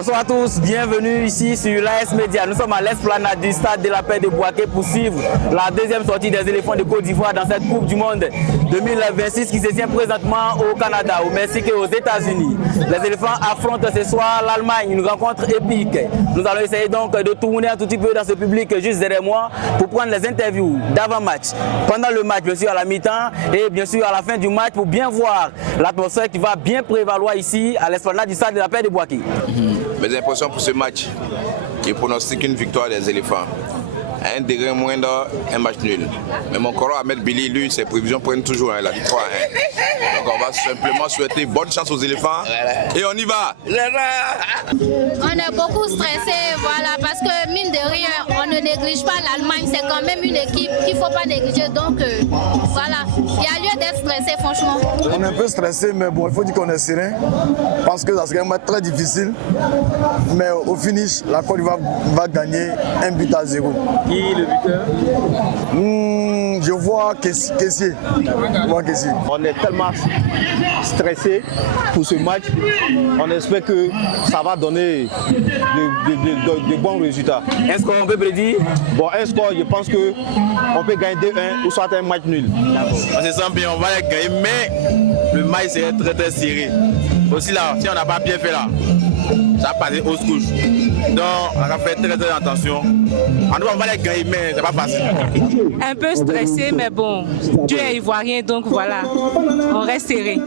Bonsoir à tous, bienvenue ici sur l'AS Média. Nous sommes à l'esplanade du stade de la Paix de Bouaké pour suivre la deuxième sortie des éléphants de Côte d'Ivoire dans cette Coupe du Monde 2026 qui se tient présentement au Canada, au Mexique et aux États-Unis. Les éléphants affrontent ce soir l'Allemagne, une rencontre épique. Nous allons essayer donc de tourner un tout petit peu dans ce public juste derrière moi pour prendre les interviews d'avant-match, pendant le match, bien sûr à la mi-temps et bien sûr à la fin du match pour bien voir l'atmosphère qui va bien prévaloir ici à l'esplanade du stade de la Paix de Bouaké. Mes impressions pour ce match, qui pronostique une victoire des éléphants. À un degré moindre, un match nul. Mais mon corps Ahmed Billy, lui, ses prévisions prennent toujours la victoire. Donc on va simplement souhaiter bonne chance aux éléphants et on y va. On est beaucoup stressé, voilà, parce que mine de rien, on ne néglige pas l'Allemagne, c'est quand même une équipe qu'il ne faut pas négliger. Donc voilà, il y a lieu d'être stressé, franchement. On est un peu stressé, mais bon, il faut dire qu'on est serein, parce que ça serait un match très difficile. Mais au finish, la Côte d'Ivoire va gagner 1-0. Qui le buteur? Je vois Kessié. On est tellement stressé pour ce match. On espère que ça va donner de bons résultats. Est-ce qu'on peut prédire? Bon, un score, je pense qu'on peut gagner 2-1 ou soit un match nul. On se sent bien, on va les gagner, mais le match c'est très très serré. Aussi là, si on n'a pas bien fait là, ça va passer aux couches. Donc on va faire très très attention. En tout cas, on va les gagner, mais c'est pas facile. Un peu stressé, mais bon, Dieu est ivoirien, donc voilà, on reste serré.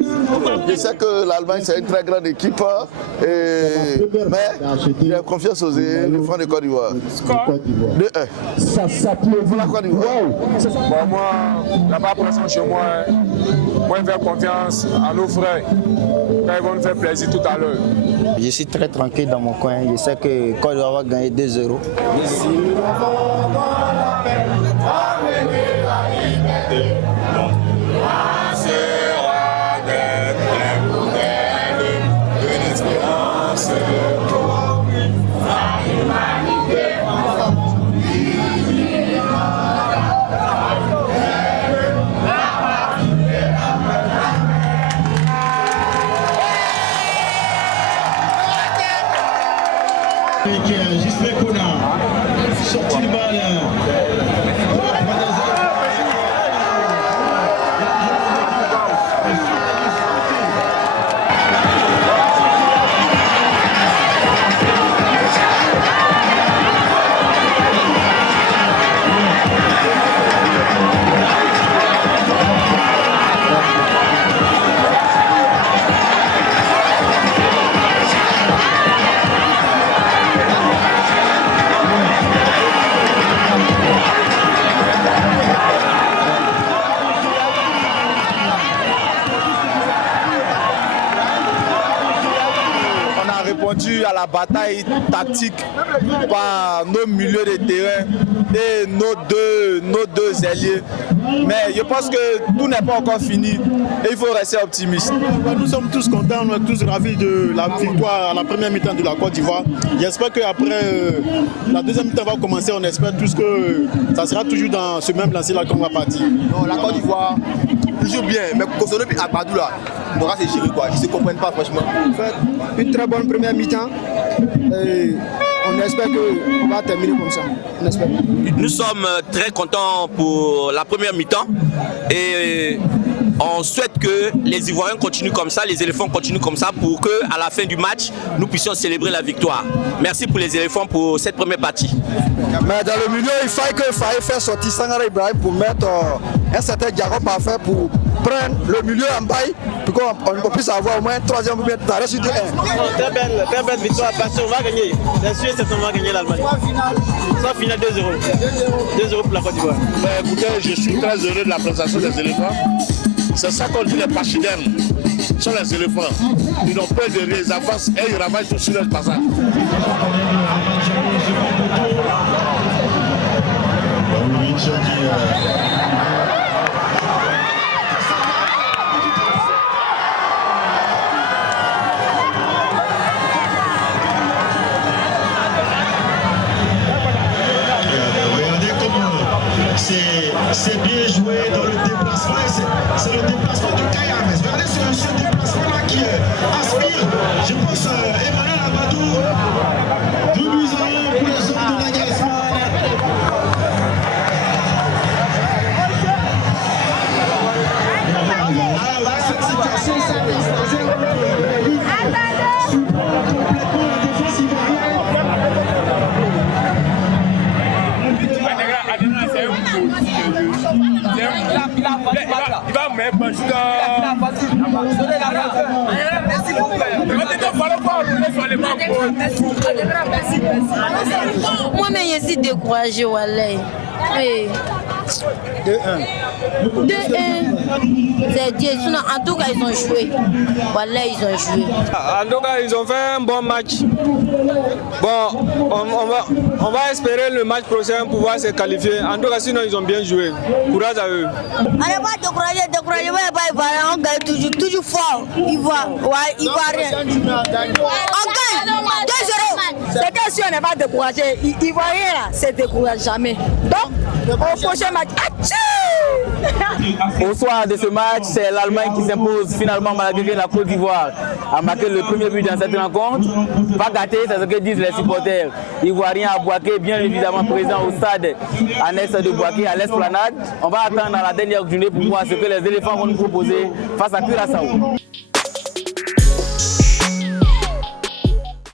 Je sais que l'Allemagne c'est une très grande équipe, mais j'ai confiance aux éléphants de Côte d'Ivoire. 2-1. Pour la Côte d'Ivoire. Bon, moi, là-bas pour l'instant chez moi, moi je fais confiance à nos frères. Quand ils vont nous faire plaisir tout à l'heure. Je suis très tranquille dans mon coin. Je sais que Côte d'Ivoire va gagner 2-0. Gisèle Connard, sorti de balle. À la bataille tactique par nos milieux de terrain et nos deux ailiers. Mais je pense que tout n'est pas encore fini et il faut rester optimiste. Nous sommes tous contents, nous sommes tous ravis de la victoire à la première mi-temps de la Côte d'Ivoire. J'espère qu'après la deuxième mi-temps va commencer, on espère tous que ça sera toujours dans ce même lancé-là qu'on va partir. Non, la Côte d'Ivoire, toujours bien, mais concernant puis Abadou là, Nora c'est chéri quoi, ils ne se comprennent pas franchement. En fait, une très bonne première mi-temps. Et on espère qu'on va terminer comme ça. On espère. Nous sommes très contents pour la première mi-temps et on souhaite que les Ivoiriens continuent comme ça, les éléphants continuent comme ça pour qu'à la fin du match, nous puissions célébrer la victoire. Merci pour les éléphants pour cette première partie. Mais dans le milieu, il fallait faire sortir Sangare Ibrahim pour mettre un certain dialogue parfait pour prendre le milieu en bail pour qu'on puisse avoir au moins un troisième ou bien d'arrêt sur 2-1. Très belle victoire parce qu'on va gagner. C'est sûr c'est qu'on va gagner l'Allemagne. Soit finale 2-0. 2-0 pour la Côte d'Ivoire. Écoutez, je suis très heureux de la présentation des éléphants. C'est ça qu'on dit les pachydermes. Ce sont les éléphants. Ils n'ont peur de rien, ils avancent et ils ravagent tout sur leur passage. C'est bien joué dans le déplacement. C'est le déplacement du Kayam. Regardez ce déplacement-là qui aspire. Je pense Emmanuel Abadou complètement la défense ivoirienne. Il va même pas jusqu'à... Moi-même, je suis découragé, Wallah. 2-1. C'est Dieu. Sinon, en tout cas, ils ont joué. Voilà, ils ont joué. En tout cas, ils ont fait un bon match. Bon, on va espérer le match prochain pour pouvoir se qualifier. En tout cas, sinon, ils ont bien joué. Courage à eux. On n'est pas découragé. On gagne toujours fort. Ivoirien. On gagne 2-0. C'est que si on n'est pas découragé, Ivoirien, là, c'est découragé jamais. Donc, au prochain match, au soir de ce match, c'est l'Allemagne qui s'impose finalement malgré la Côte d'Ivoire a marqué le premier but dans cette rencontre. Pas gâté, c'est ce que disent les supporters ivoiriens à Bouaké, bien évidemment présents au stade annexe de Bouaké à l'Esplanade. On va attendre à la dernière journée pour voir ce que les éléphants vont nous proposer face à Curaçao.